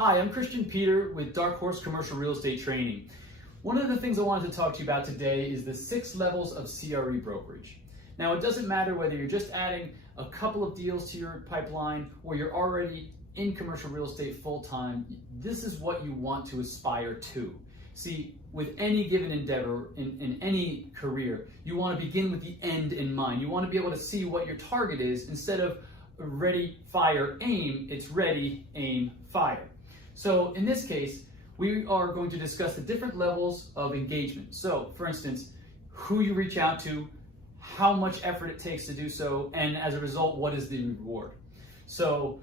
Hi, I'm Christian Peter with Dark Horse Commercial Real Estate Training. One of the things I wanted to talk to you about today is the 6 levels of CRE brokerage. Now, it doesn't matter whether you're just adding a couple of deals to your pipeline or you're already in commercial real estate full-time, this is what you want to aspire to. See, with any given endeavor in any career, you want to begin with the end in mind. You want to be able to see what your target is. Instead of ready, fire, aim, it's ready, aim, fire. So in this case, we are going to discuss the different levels of engagement. So for instance, who you reach out to, how much effort it takes to do so, and as a result, what is the reward. So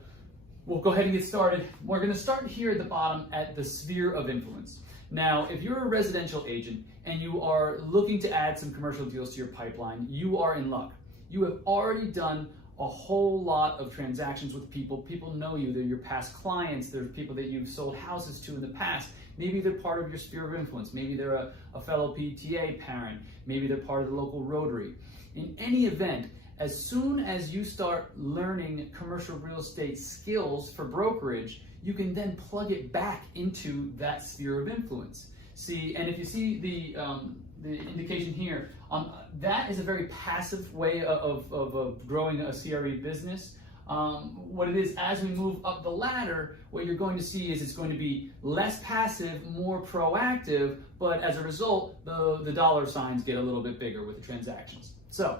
we'll go ahead and get started. We're going to start here at the bottom at the sphere of influence. Now, if you're a residential agent and you are looking to add some commercial deals to your pipeline, you are in luck. You have already done a whole lot of transactions with people. People know you. They're your past clients. They're people that you've sold houses to in the past. Maybe they're part of your sphere of influence. Maybe they're a fellow PTA parent. Maybe they're part of the local Rotary. In any event, as soon as you start learning commercial real estate skills for brokerage, you can then plug it back into that sphere of influence. See, and if you see the indication here, that is a very passive way of growing a CRE business. What it is, as we move up the ladder, what you're going to see is it's going to be less passive, more proactive, but as a result, the dollar signs get a little bit bigger with the transactions. So,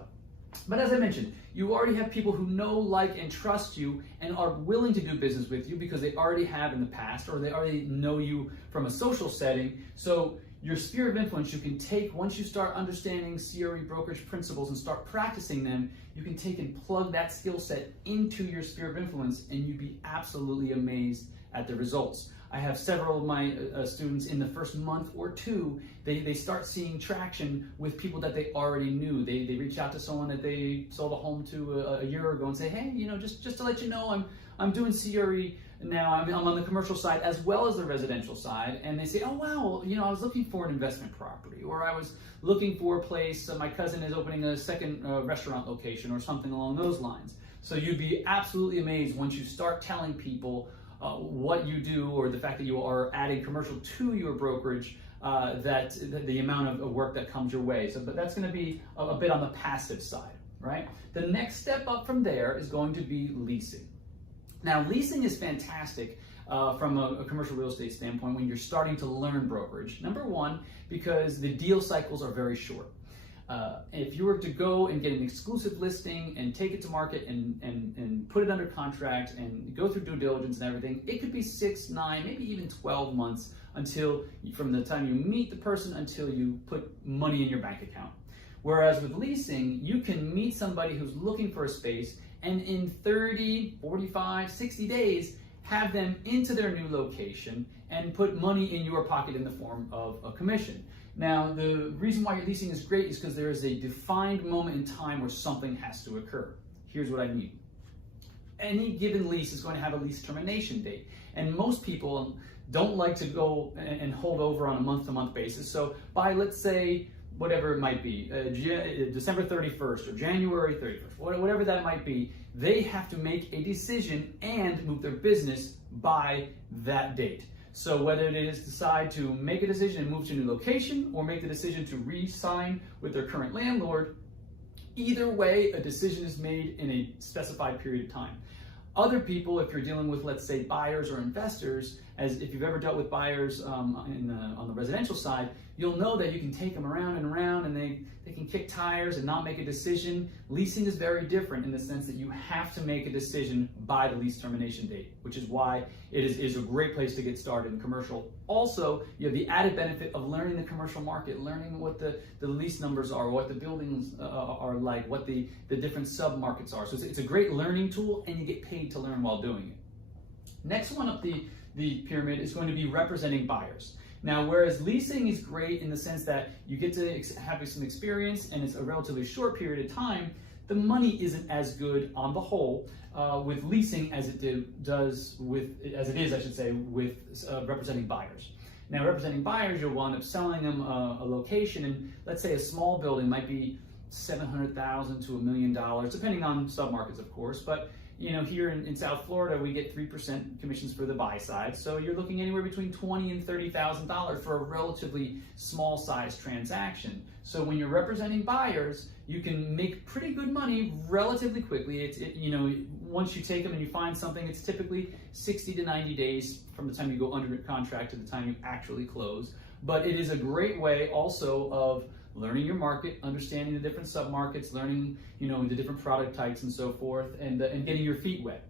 but as I mentioned, you already have people who know, like, and trust you and are willing to do business with you because they already have in the past, or they already know you from a social setting. So your sphere of influence you can take, once you start understanding CRE brokerage principles and start practicing them, you can take and plug that skill set into your sphere of influence, and you'd be absolutely amazed at the results. I have several of my students in the first month or two, they start seeing traction with people that they already knew. They reach out to someone that they sold a home to a year ago and say, hey, just to let you know, I'm doing CRE now. I'm on the commercial side as well as the residential side. And they say, oh, wow, I was looking for an investment property, or I was looking for a place. My cousin is opening a second restaurant location or something along those lines. So you'd be absolutely amazed once you start telling people what you do, or the fact that you are adding commercial to your brokerage, that the amount of work that comes your way. So, but that's going to be a bit on the passive side, right? The next step up from there is going to be leasing. Now, leasing is fantastic from a commercial real estate standpoint when you're starting to learn brokerage. Number one, because the deal cycles are very short. If you were to go and get an exclusive listing and take it to market and put it under contract and go through due diligence and everything, it could be 6, 9, maybe even 12 months until from the time you meet the person until you put money in your bank account. Whereas with leasing, you can meet somebody who's looking for a space and in 30, 45, 60 days, have them into their new location and put money in your pocket in the form of a commission. Now, the reason why your leasing is great is because there is a defined moment in time where something has to occur. Here's what I mean. Any given lease is going to have a lease termination date. And most people don't like to go and hold over on a month-to-month basis. So by, let's say, whatever it might be, December 31st or January 31st, whatever that might be, they have to make a decision and move their business by that date. So whether it is decide to make a decision and move to a new location, or make the decision to re-sign with their current landlord, either way, a decision is made in a specified period of time. Other people, if you're dealing with, let's say, buyers or investors, as if you've ever dealt with buyers on the residential side, you'll know that you can take them around and around and they can kick tires and not make a decision. Leasing is very different in the sense that you have to make a decision by the lease termination date, which is why it is a great place to get started in commercial. Also, you have the added benefit of learning the commercial market, learning what the lease numbers are, what the buildings are like, what the different sub-markets are. So it's a great learning tool, and you get paid to learn while doing it. Next one up the pyramid is going to be representing buyers. Now, whereas leasing is great in the sense that you get to have some experience and it's a relatively short period of time, the money isn't as good on the whole with leasing as it is, I should say, with representing buyers. Now, representing buyers, you'll wind up selling them a location, and let's say a small building might be $700,000 to $1 million, depending on submarkets, of course. But here in South Florida, we get 3% commissions for the buy side. So you're looking anywhere between $20,000 and $30,000 for a relatively small size transaction. So when you're representing buyers, you can make pretty good money relatively quickly. Once you take them and you find something, it's typically 60 to 90 days from the time you go under contract to the time you actually close. But it is a great way also of learning your market, understanding the different submarkets, learning the different product types and so forth, and getting your feet wet.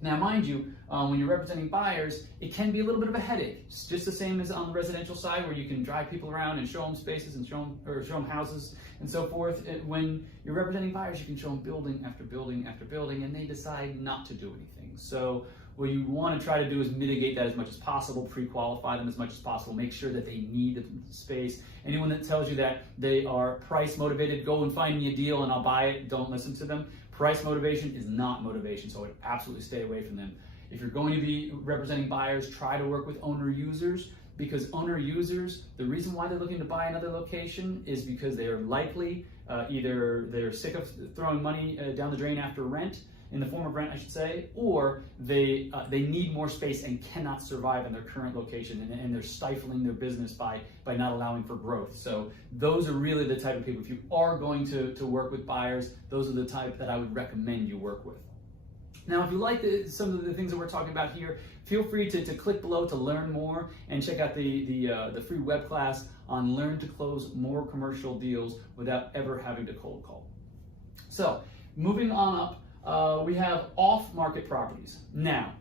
Now, mind you, when you're representing buyers, it can be a little bit of a headache. It's just the same as on the residential side, where you can drive people around and show them spaces and show them houses and so forth. When you're representing buyers, you can show them building after building after building, and they decide not to do anything. So what you want to try to do is mitigate that as much as possible, pre-qualify them as much as possible, make sure that they need the space. Anyone that tells you that they are price motivated, go and find me a deal and I'll buy it, don't listen to them. Price motivation is not motivation, so I would absolutely stay away from them. If you're going to be representing buyers, try to work with owner users, because owner users, the reason why they're looking to buy another location is because they are likely either they're sick of throwing money down the drain after rent, in the form of rent, I should say, or they need more space and cannot survive in their current location, and they're stifling their business by not allowing for growth. So those are really the type of people, if you are going to work with buyers, those are the type that I would recommend you work with. Now, if you like some of the things that we're talking about here, feel free to click below to learn more and check out the free web class on Learn to Close More Commercial Deals Without Ever Having to Cold Call. So, moving on up, we have off-market properties. Now,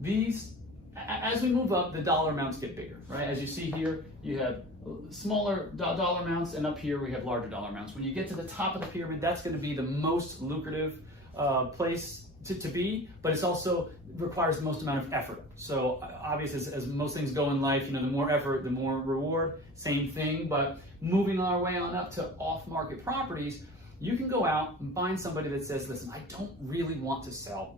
these, as we move up, the dollar amounts get bigger, right? As you see here, you have smaller dollar amounts, and up here we have larger dollar amounts. When you get to the top of the pyramid, that's going to be the most lucrative place to be, but it also requires the most amount of effort. So obviously, as most things go in life, the more effort, the more reward, same thing. But moving our way on up to off-market properties, you can go out and find somebody that says, listen, I don't really want to sell,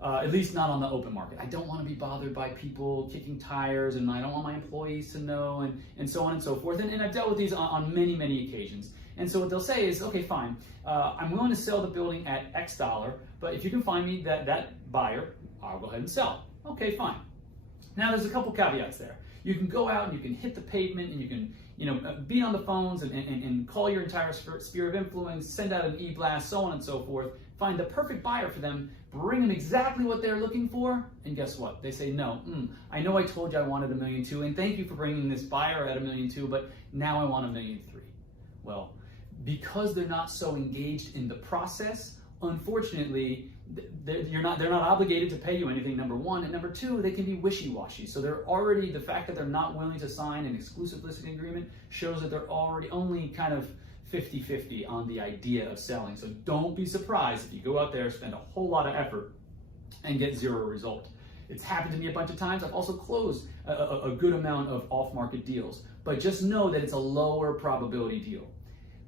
at least not on the open market. I don't want to be bothered by people kicking tires, and I don't want my employees to know, and so on and so forth. And I've dealt with these on many, many occasions. And so what they'll say is, okay, fine, I'm willing to sell the building at X dollar, but if you can find me that buyer, I'll go ahead and sell. Okay, fine. Now there's a couple caveats there. You can go out and you can hit the pavement, and you can beat on the phones and call your entire sphere of influence, send out an e-blast, so on and so forth, find the perfect buyer for them, bring them exactly what they're looking for, and guess what? They say, no, I know I told you I wanted $1.2 million, and thank you for bringing this buyer at $1.2 million, but now I want $1.3 million. Well, because they're not so engaged in the process, unfortunately, they're not obligated to pay you anything, number one, and number two, they can be wishy-washy. So the fact that they're not willing to sign an exclusive listing agreement shows that they're already only kind of 50-50 on the idea of selling. So don't be surprised if you go out there, spend a whole lot of effort, and get zero result. It's happened to me a bunch of times. I've also closed a good amount of off-market deals, but just know that it's a lower probability deal.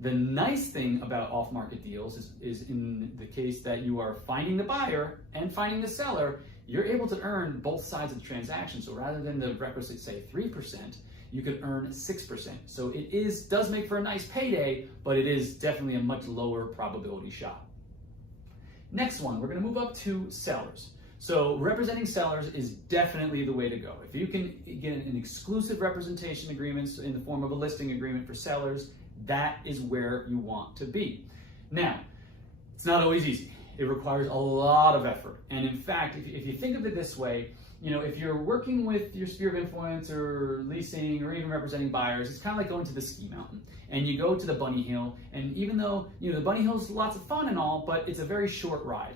The nice thing about off-market deals is in the case that you are finding the buyer and finding the seller, you're able to earn both sides of the transaction. So rather than the requisite, say, 3%, you could earn 6%. So it does make for a nice payday, but it is definitely a much lower probability shot. Next one, we're going to move up to sellers. So representing sellers is definitely the way to go. If you can get an exclusive representation agreement in the form of a listing agreement for sellers, that is where you want to be. Now, it's not always easy. It requires a lot of effort. And in fact, if you think of it this way, if you're working with your sphere of influence or leasing or even representing buyers, it's kind of like going to the ski mountain. And you go to the bunny hill, and even though, the bunny hill is lots of fun and all, but it's a very short ride,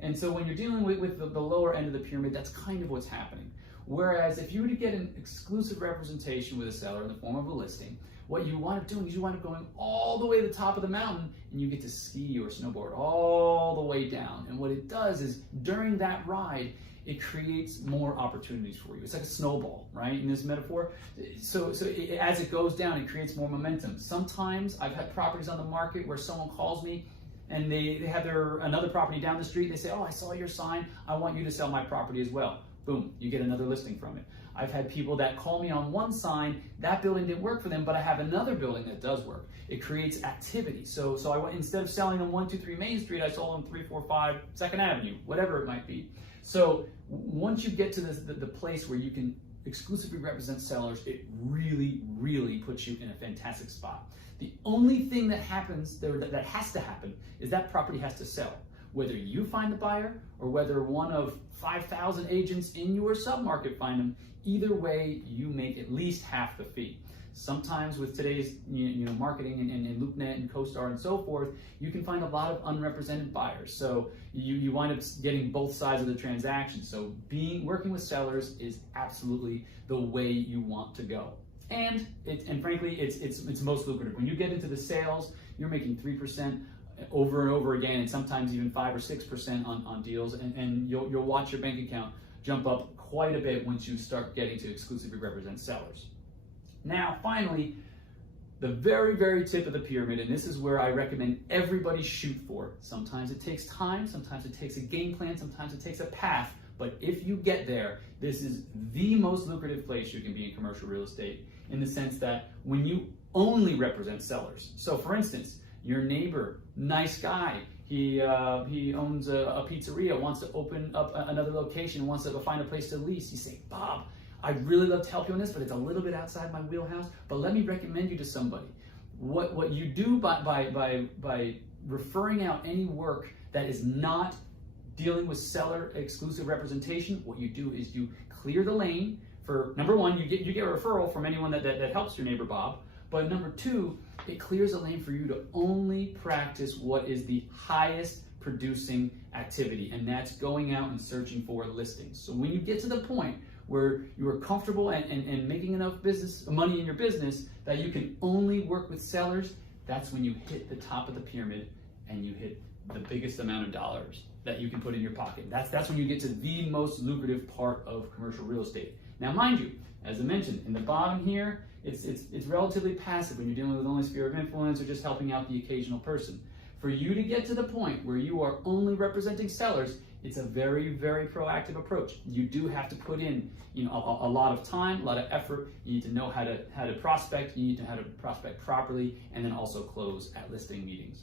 And so when you're dealing with the lower end of the pyramid, that's kind of what's happening. Whereas if you were to get an exclusive representation with a seller in the form of a listing, what you wind up doing is you wind up going all the way to the top of the mountain, and you get to ski or snowboard all the way down. And what it does is during that ride, it creates more opportunities for you. It's like a snowball, right, in this metaphor. So as it goes down, it creates more momentum. Sometimes I've had properties on the market where someone calls me and they have another property down the street. They say, oh, I saw your sign. I want you to sell my property as well. Boom, you get another listing from it. I've had people that call me on one sign, that building didn't work for them, but I have another building that does work. It creates activity. So I went, instead of selling them 123 Main Street, I sold them 345 2nd Avenue, whatever it might be. So once you get to the place where you can exclusively represent sellers, it really, really puts you in a fantastic spot. The only thing that happens there that has to happen is that property has to sell. Whether you find the buyer or whether one of 5,000 agents in your submarket find them, either way, you make at least half the fee. Sometimes with today's marketing and LoopNet and CoStar and so forth, you can find a lot of unrepresented buyers. So you wind up getting both sides of the transaction. So working with sellers is absolutely the way you want to go. And frankly, it's most lucrative. When you get into the sales, you're making 3% over and over again, and sometimes even 5 or 6% on deals, and you'll watch your bank account jump up quite a bit once you start getting to exclusively represent sellers. Now, finally, the very, very tip of the pyramid, and this is where I recommend everybody shoot for. Sometimes it takes time, sometimes it takes a game plan, sometimes it takes a path, but if you get there, this is the most lucrative place you can be in commercial real estate, in the sense that when you only represent sellers. So for instance, your neighbor, nice guy, he owns a pizzeria, wants to open up another location, wants to find a place to lease. You say, Bob, I'd really love to help you on this, but it's a little bit outside my wheelhouse, but let me recommend you to somebody. What you do by referring out any work that is not dealing with seller exclusive representation, what you do is you clear the lane for, number one, you get a referral from anyone that helps your neighbor Bob, but number two, it clears a lane for you to only practice what is the highest producing activity, and that's going out and searching for listings. So when you get to the point where you are comfortable and making enough money in your business that you can only work with sellers, that's when you hit the top of the pyramid and you hit the biggest amount of dollars that you can put in your pocket. That's when you get to the most lucrative part of commercial real estate. Now, mind you, as I mentioned, in the bottom here, it's relatively passive when you're dealing with only sphere of influence or just helping out the occasional person. For you to get to the point where you are only representing sellers, it's a very, very proactive approach. You do have to put in, a lot of time, a lot of effort. You need to know how to prospect. You need to know how to prospect properly, and then also close at listing meetings.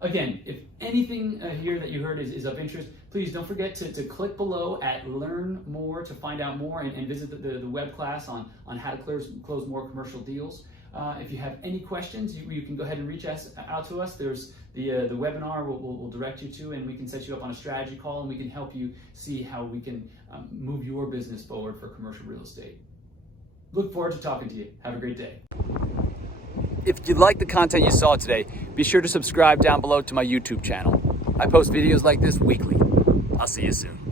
Again, if anything here that you heard is of interest, please don't forget to click below at Learn More to find out more, and visit the web class on how to close more commercial deals. If you have any questions, you can go ahead and reach out to us. There's the webinar we'll direct you to, and we can set you up on a strategy call, and we can help you see how we can move your business forward for commercial real estate. Look forward to talking to you. Have a great day. If you like the content you saw today, be sure to subscribe down below to my YouTube channel. I post videos like this weekly. I'll see you soon.